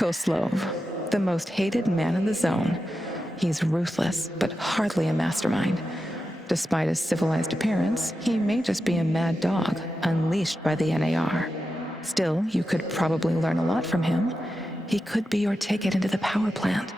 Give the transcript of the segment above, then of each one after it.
Koslov, the most hated man in the zone. He's ruthless, but hardly a mastermind. Despite his civilized appearance, he may just be a mad dog, unleashed by the NAR. Still, you could probably learn a lot from him. He could be your ticket into the power plant.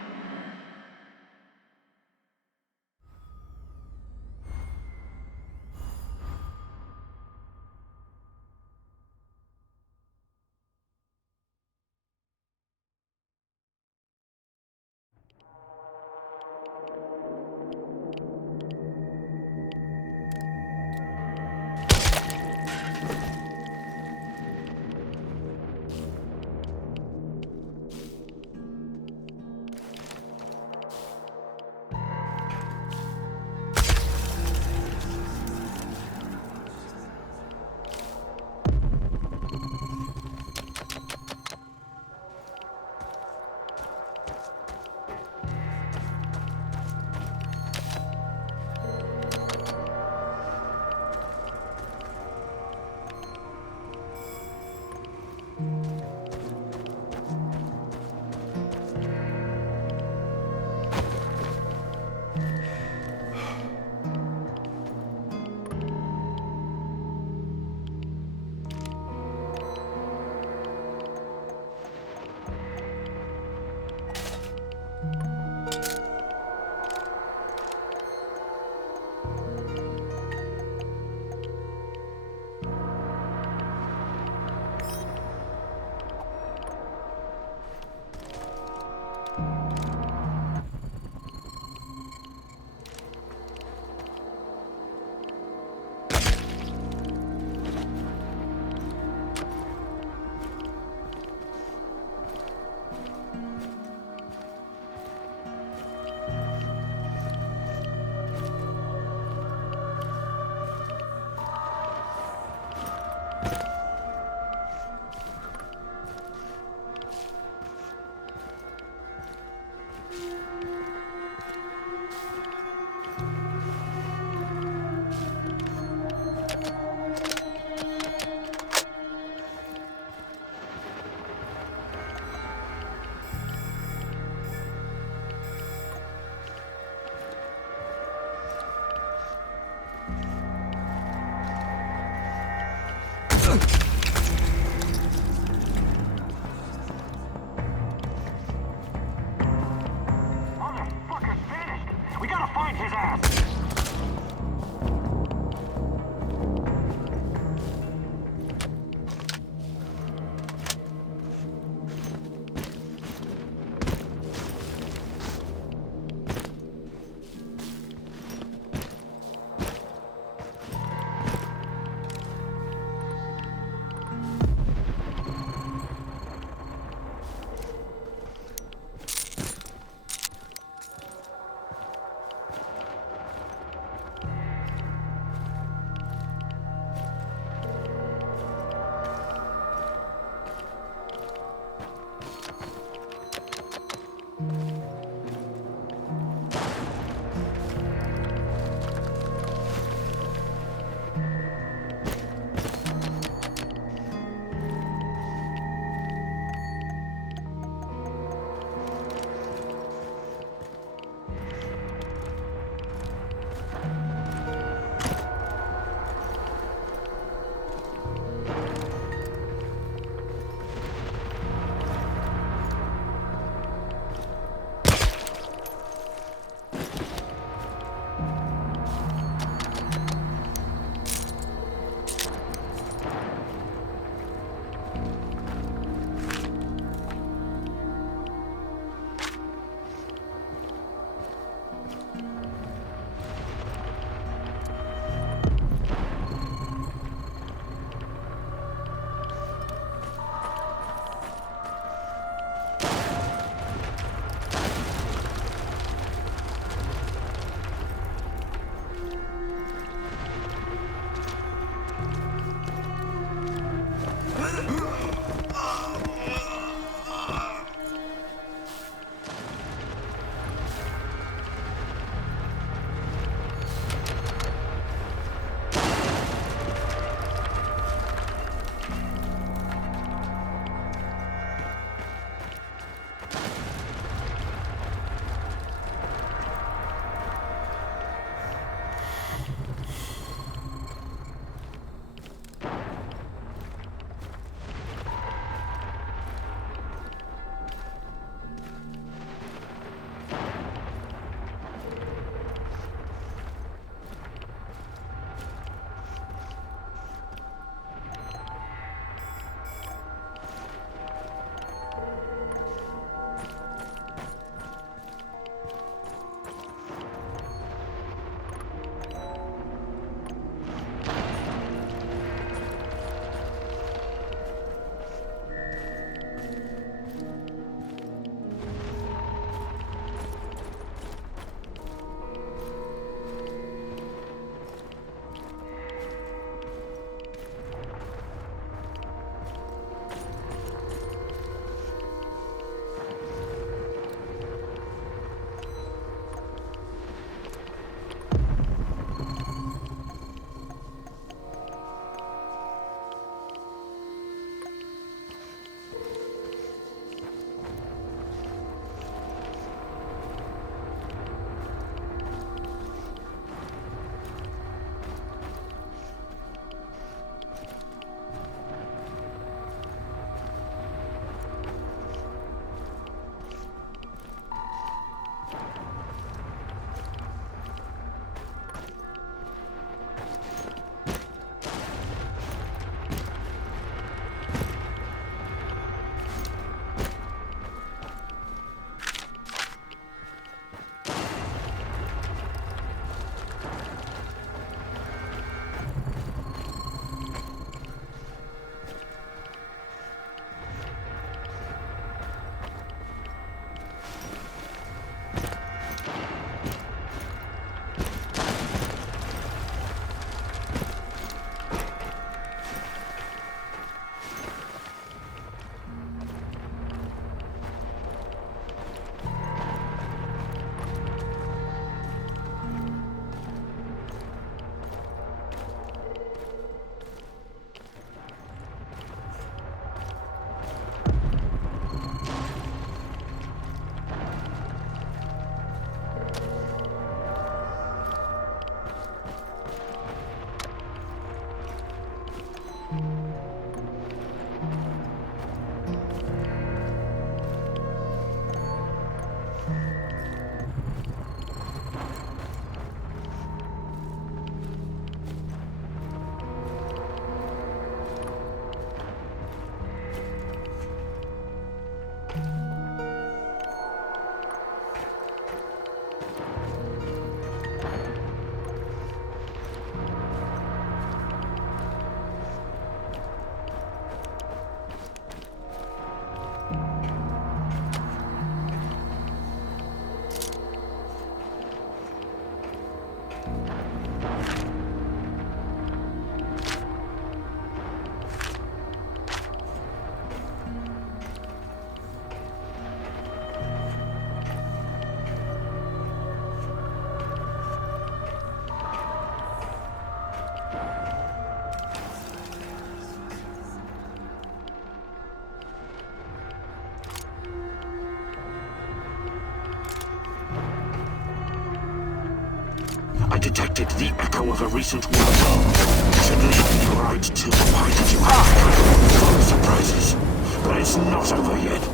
I detected the echo of a recent war zone. Possibly you're right too. Why did you have to surprises? But it's not over yet.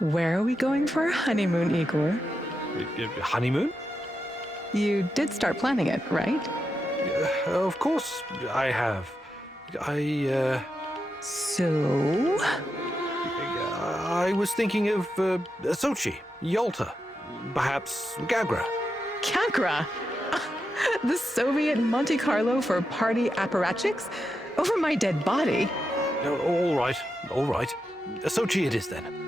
Where are we going for our honeymoon, Igor? Honeymoon? You did start planning it, right? Of course I have. So? I was thinking of Sochi, Yalta, perhaps Gagra. Kagra! The Soviet Monte Carlo for party apparatchiks? Over my dead body? All right. Sochi it is then.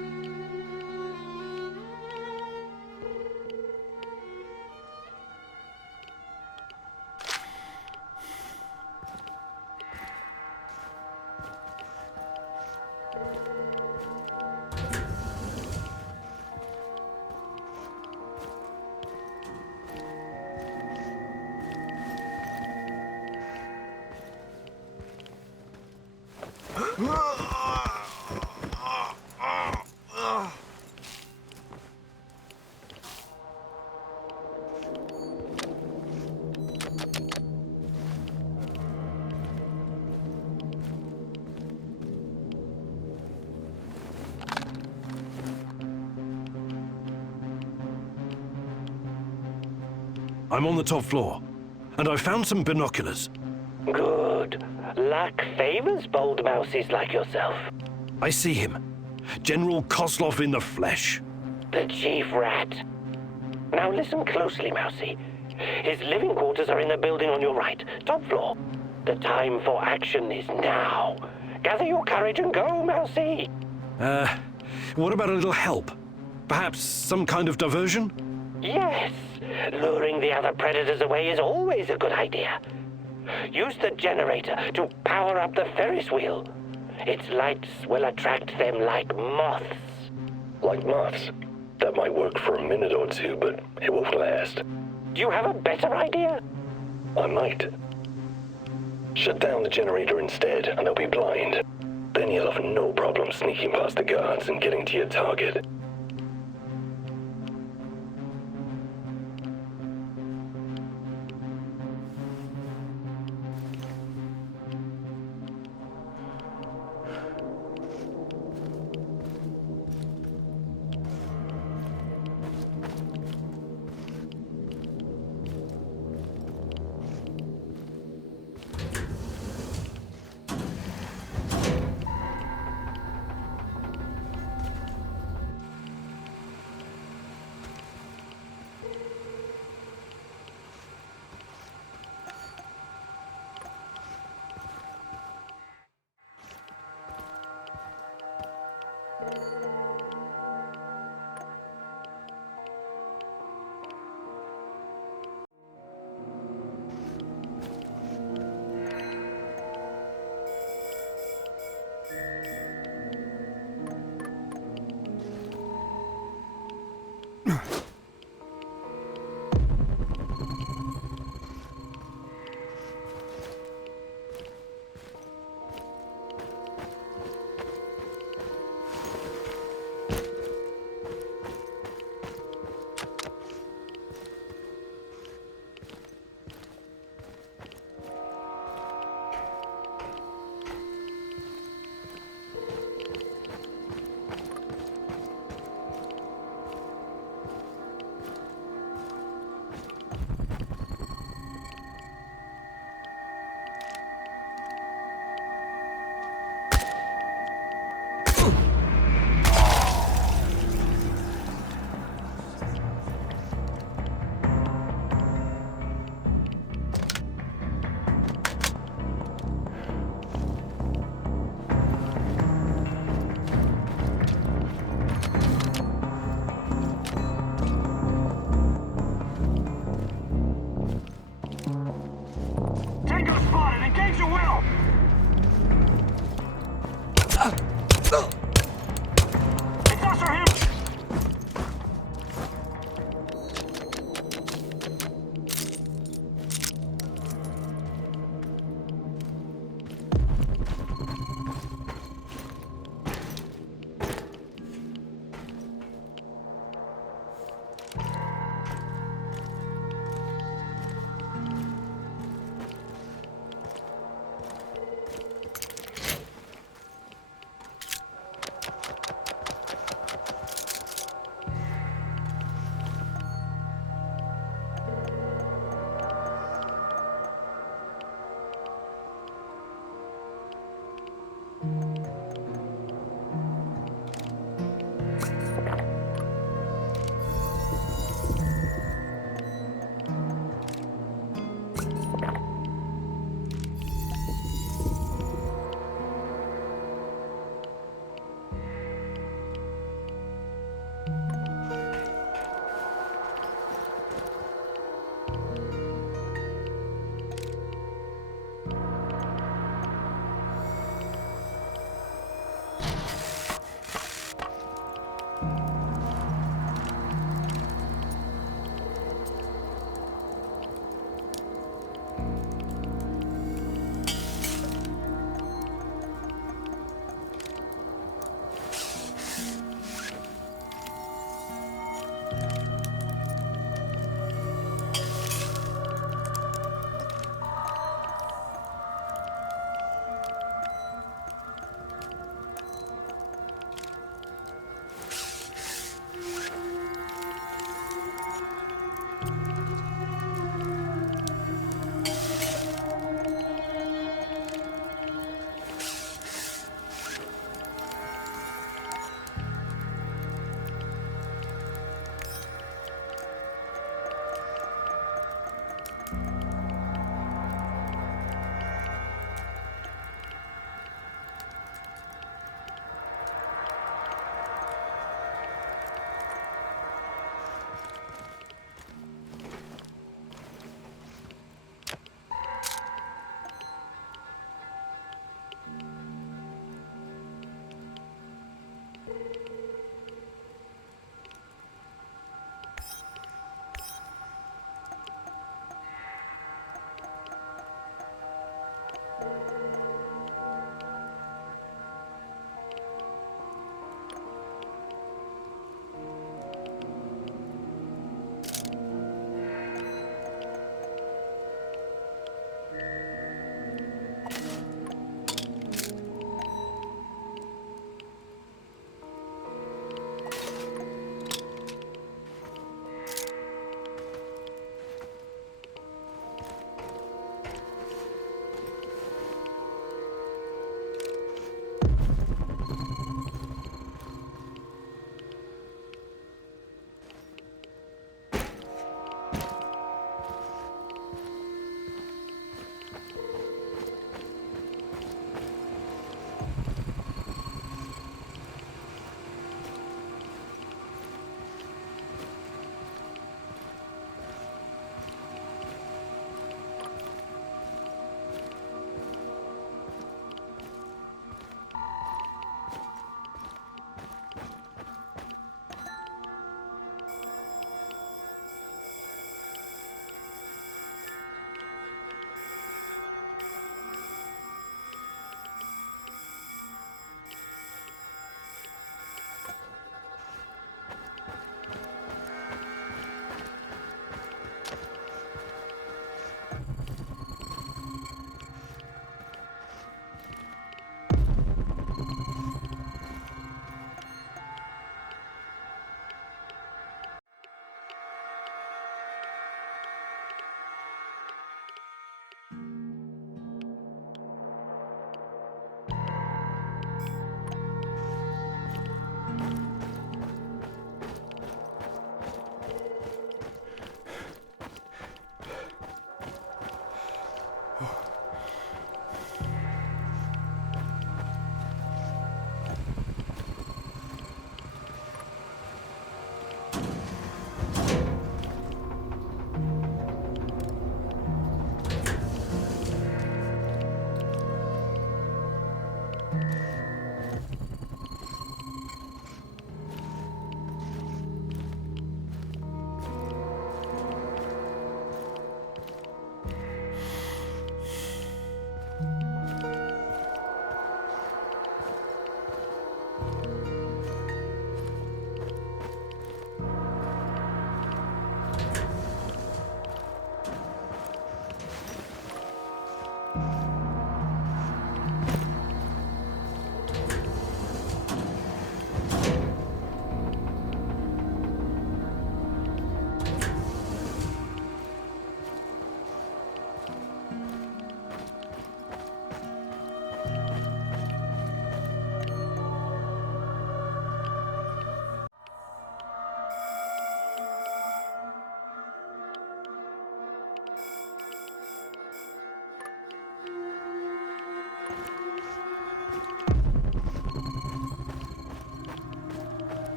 I'm on the top floor, and I found some binoculars. Good. Luck favors bold mouses like yourself. I see him. General Kozlov in the flesh. The chief rat. Now listen closely, Mousy. His living quarters are in the building on your right, top floor. The time for action is now. Gather your courage and go, Mousy. What about a little help? Perhaps some kind of diversion? Yes. Luring the other predators away is always a good idea. Use the generator to power up the Ferris wheel. Its lights will attract them like moths. Like moths? That might work for a minute or two, but it won't last. Do you have a better idea? I might. Shut down the generator instead, and they'll be blind. Then you'll have no problem sneaking past the guards and getting to your target.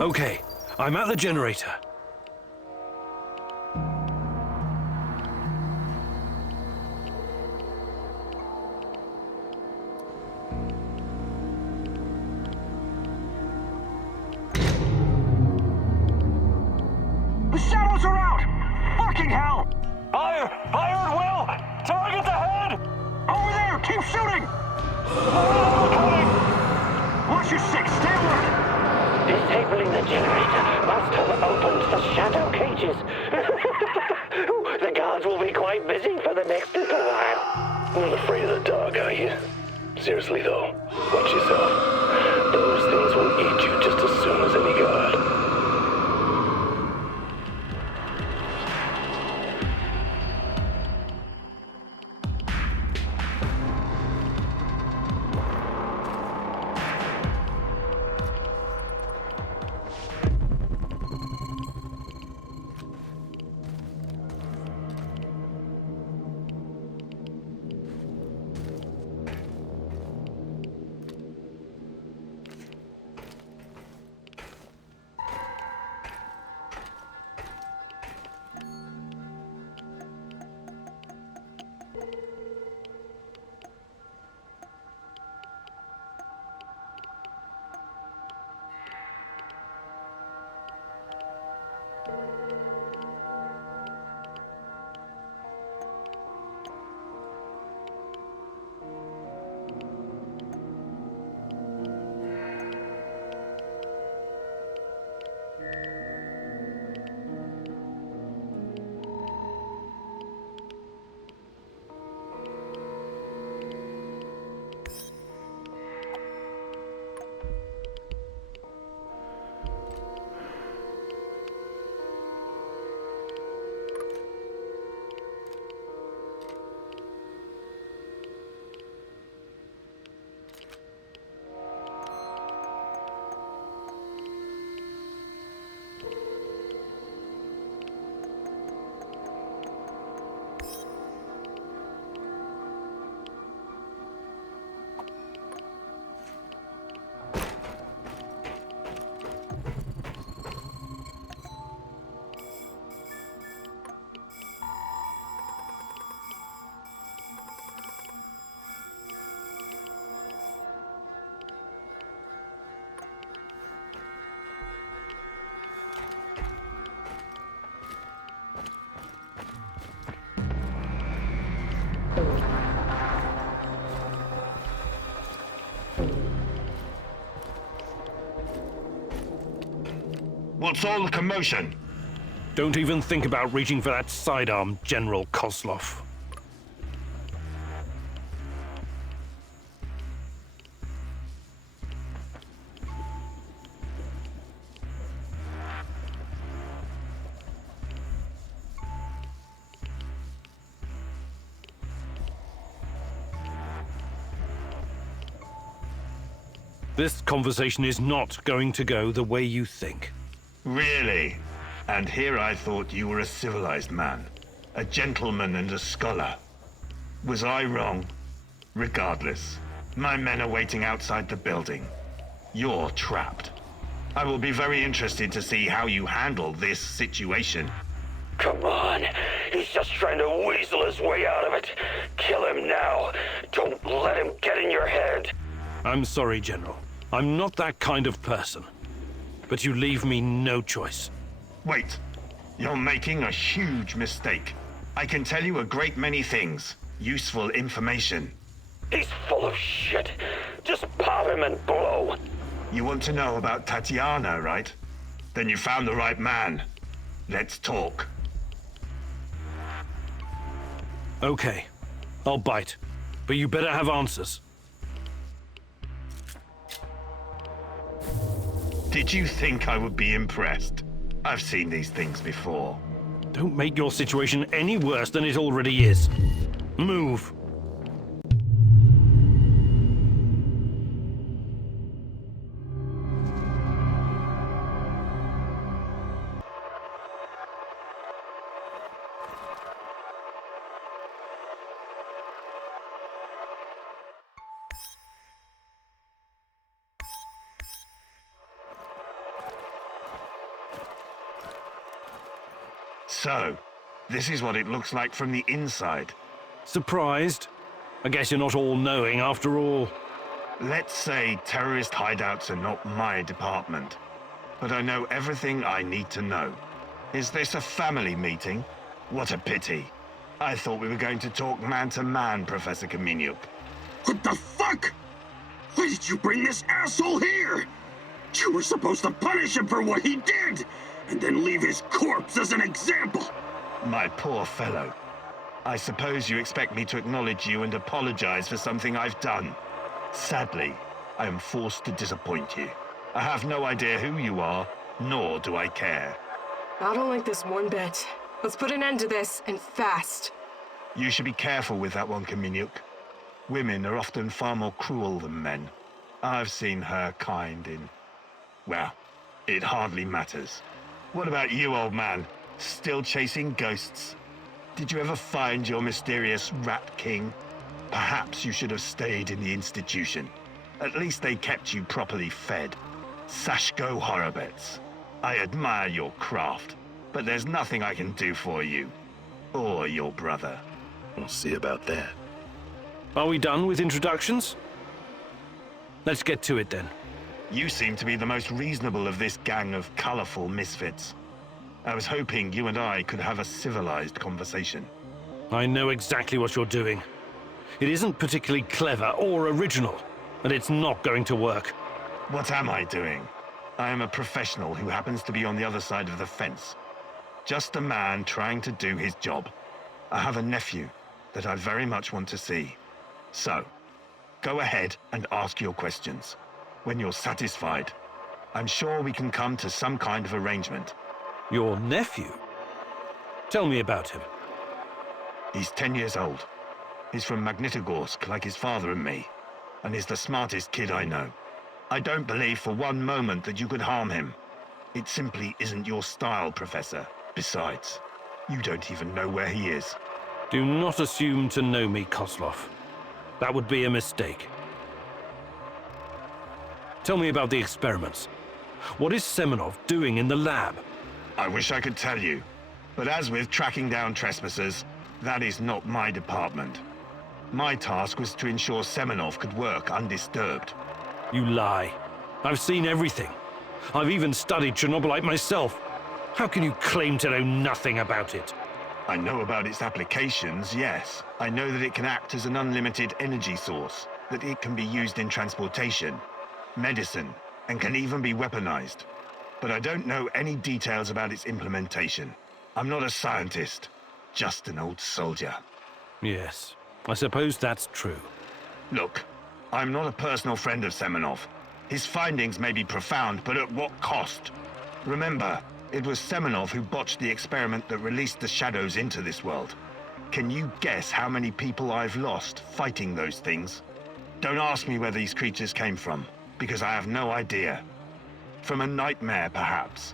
Okay, I'm at the generator. The shadows are out! Fucking hell! Fire! Fire at will! Target's ahead! Over there! Keep shooting! More coming! Watch your six! Stay alert! Disabling the generator must have opened the shadow cages. The guards will be quite busy for the next little while. Not afraid of the dark, are you? Seriously though, watch yourself. Those things will eat you just as soon as any guard. What's all the commotion? Don't even think about reaching for that sidearm, General Kozlov. This conversation is not going to go the way you think. Really? And here I thought you were a civilized man, a gentleman and a scholar. Was I wrong? Regardless, my men are waiting outside the building. You're trapped. I will be very interested to see how you handle this situation. Come on. He's just trying to weasel his way out of it. Kill him now. Don't let him get in your head. I'm sorry, General. I'm not that kind of person. But you leave me no choice. Wait. You're making a huge mistake. I can tell you a great many things. Useful information. He's full of shit. Just pop him and blow. You want to know about Tatiana, right? Then you found the right man. Let's talk. Okay, I'll bite. But you better have answers. Did you think I would be impressed? I've seen these things before. Don't make your situation any worse than it already is. Move. So, this is what it looks like from the inside. Surprised? I guess you're not all-knowing after all. Let's say terrorist hideouts are not my department, but I know everything I need to know. Is this a family meeting? What a pity. I thought we were going to talk man-to-man, Professor Kaminyuk. What the fuck? Why did you bring this asshole here? You were supposed to punish him for what he did, and then leave his corpse as an example. My poor fellow. I suppose you expect me to acknowledge you and apologize for something I've done. Sadly, I am forced to disappoint you. I have no idea who you are, nor do I care. I don't like this one bit. Let's put an end to this, and fast. You should be careful with that one, Kaminyuk. Women are often far more cruel than men. I've seen her kind in... well, it hardly matters. What about you, old man? Still chasing ghosts? Did you ever find your mysterious Rat King? Perhaps you should have stayed in the institution. At least they kept you properly fed. Sashko Horobets. I admire your craft, but there's nothing I can do for you. Or your brother. We'll see about that. Are we done with introductions? Let's get to it then. You seem to be the most reasonable of this gang of colorful misfits. I was hoping you and I could have a civilized conversation. I know exactly what you're doing. It isn't particularly clever or original, and it's not going to work. What am I doing? I am a professional who happens to be on the other side of the fence. Just a man trying to do his job. I have a nephew that I very much want to see. So, go ahead and ask your questions. When you're satisfied, I'm sure we can come to some kind of arrangement. Your nephew? Tell me about him. He's 10 years old. He's from Magnitogorsk, like his father and me, and he's the smartest kid I know. I don't believe for one moment that you could harm him. It simply isn't your style, Professor. Besides, you don't even know where he is. Do not assume to know me, Kozlov. That would be a mistake. Tell me about the experiments. What is Semenov doing in the lab? I wish I could tell you, but as with tracking down trespassers, that is not my department. My task was to ensure Semenov could work undisturbed. You lie. I've seen everything. I've even studied Chernobylite myself. How can you claim to know nothing about it? I know about its applications, yes. I know that it can act as an unlimited energy source, that it can be used in transportation, medicine, and can even be weaponized. But I don't know any details about its implementation. I'm not a scientist, just an old soldier. Yes, I suppose that's true. Look, I'm not a personal friend of Semenov. His findings may be profound, but at what cost? Remember, it was Semenov who botched the experiment that released the shadows into this world. Can you guess how many people I've lost fighting those things? Don't ask me where these creatures came from, because I have no idea. From a nightmare, perhaps.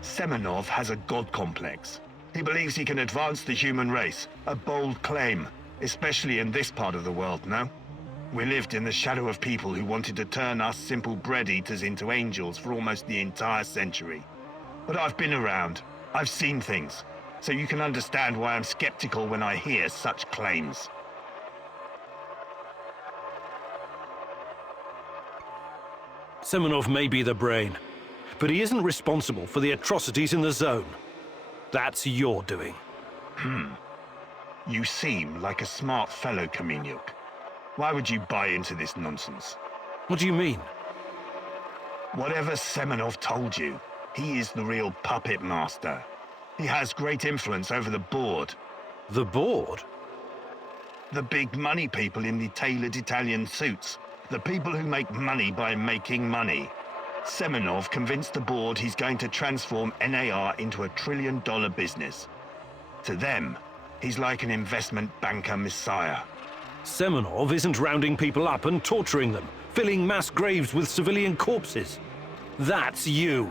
Semenov has a god complex. He believes he can advance the human race, a bold claim, especially in this part of the world, no? We lived in the shadow of people who wanted to turn us simple bread eaters into angels for almost the entire century. But I've been around. I've seen things. So you can understand why I'm skeptical when I hear such claims. Semenov may be the brain, but he isn't responsible for the atrocities in the zone. That's your doing. You seem like a smart fellow, Kaminyuk. Why would you buy into this nonsense? What do you mean? Whatever Semenov told you, he is the real puppet master. He has great influence over the board. The board? The big money people in the tailored Italian suits. The people who make money by making money. Semenov convinced the board he's going to transform NAR into $1 trillion business. To them, he's like an investment banker messiah. Semenov isn't rounding people up and torturing them, filling mass graves with civilian corpses. That's you.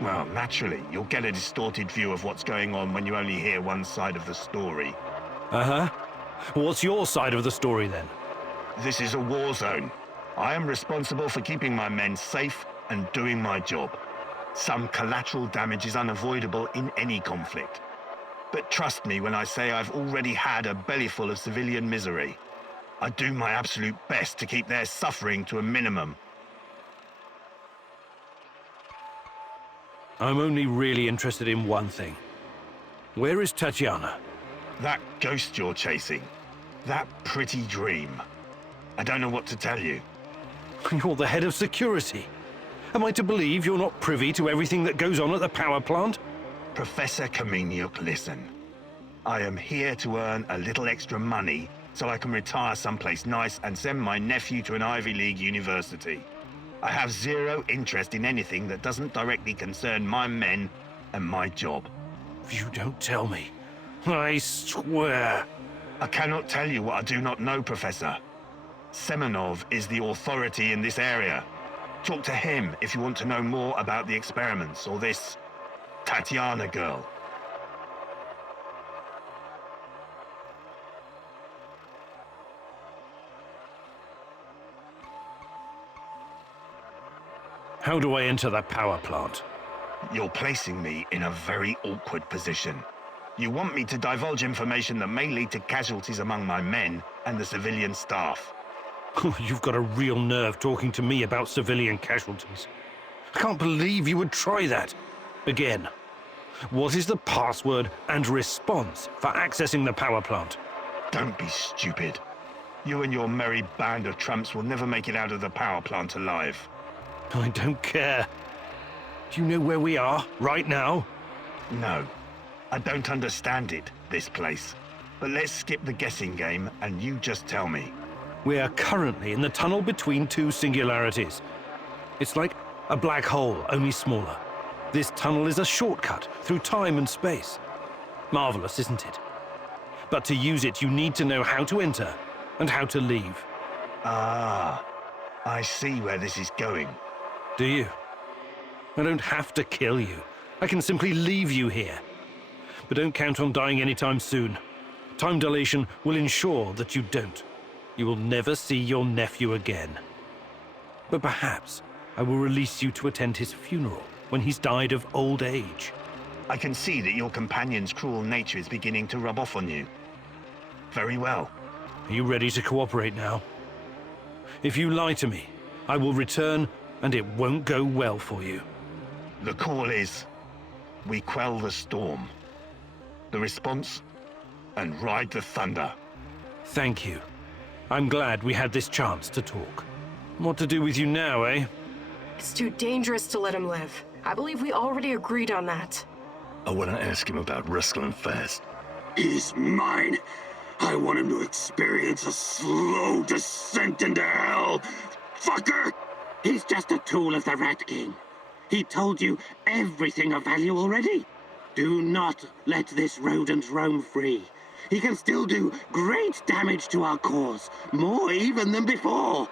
Well, naturally, you'll get a distorted view of what's going on when you only hear one side of the story. Uh-huh. What's your side of the story, then? This is a war zone. I am responsible for keeping my men safe and doing my job. Some collateral damage is unavoidable in any conflict. But trust me when I say I've already had a bellyful of civilian misery. I do my absolute best to keep their suffering to a minimum. I'm only really interested in one thing. Where is Tatiana? That ghost you're chasing, that pretty dream. I don't know what to tell you. You're the head of security. Am I to believe you're not privy to everything that goes on at the power plant? Professor Kameniuk, listen. I am here to earn a little extra money so I can retire someplace nice and send my nephew to an Ivy League university. I have zero interest in anything that doesn't directly concern my men and my job. You don't tell me. I swear. I cannot tell you what I do not know, Professor. Semenov is the authority in this area. Talk to him if you want to know more about the experiments or this Tatiana girl. How do I enter the power plant? You're placing me in a very awkward position. You want me to divulge information that may lead to casualties among my men and the civilian staff. You've got a real nerve talking to me about civilian casualties. I can't believe you would try that. Again, what is the password and response for accessing the power plant? Don't be stupid. You and your merry band of tramps will never make it out of the power plant alive. I don't care. Do you know where we are right now? No, I don't understand it, this place. But let's skip the guessing game and you just tell me. We are currently in the tunnel between two singularities. It's like a black hole, only smaller. This tunnel is a shortcut through time and space. Marvelous, isn't it? But to use it, you need to know how to enter and how to leave. Ah, I see where this is going. Do you? I don't have to kill you. I can simply leave you here. But don't count on dying anytime soon. Time dilation will ensure that you don't. You will never see your nephew again. But perhaps I will release you to attend his funeral when he's died of old age. I can see that your companion's cruel nature is beginning to rub off on you. Very well. Are you ready to cooperate now? If you lie to me, I will return and it won't go well for you. The call is, we quell the storm. The response, and ride the thunder. Thank you. I'm glad we had this chance to talk. What to do with you now, eh? It's too dangerous to let him live. I believe we already agreed on that. I want to ask him about wrestling fast. He's mine. I want him to experience a slow descent into hell. Fucker! He's just a tool of the Rat King. He told you everything of value already. Do not let this rodent roam free. He can still do great damage to our cause, more even than before.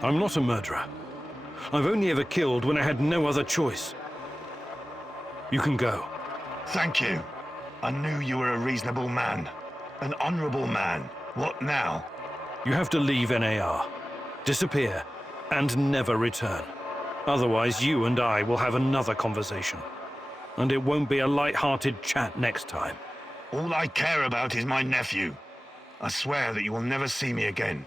I'm not a murderer. I've only ever killed when I had no other choice. You can go. Thank you. I knew you were a reasonable man. An honorable man. What now? You have to leave NAR, disappear, and never return. Otherwise, you and I will have another conversation. And it won't be a light-hearted chat next time. All I care about is my nephew. I swear that you will never see me again.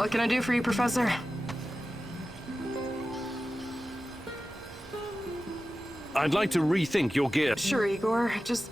What can I do for you, Professor? I'd like to rethink your gear. Sure, Igor. Just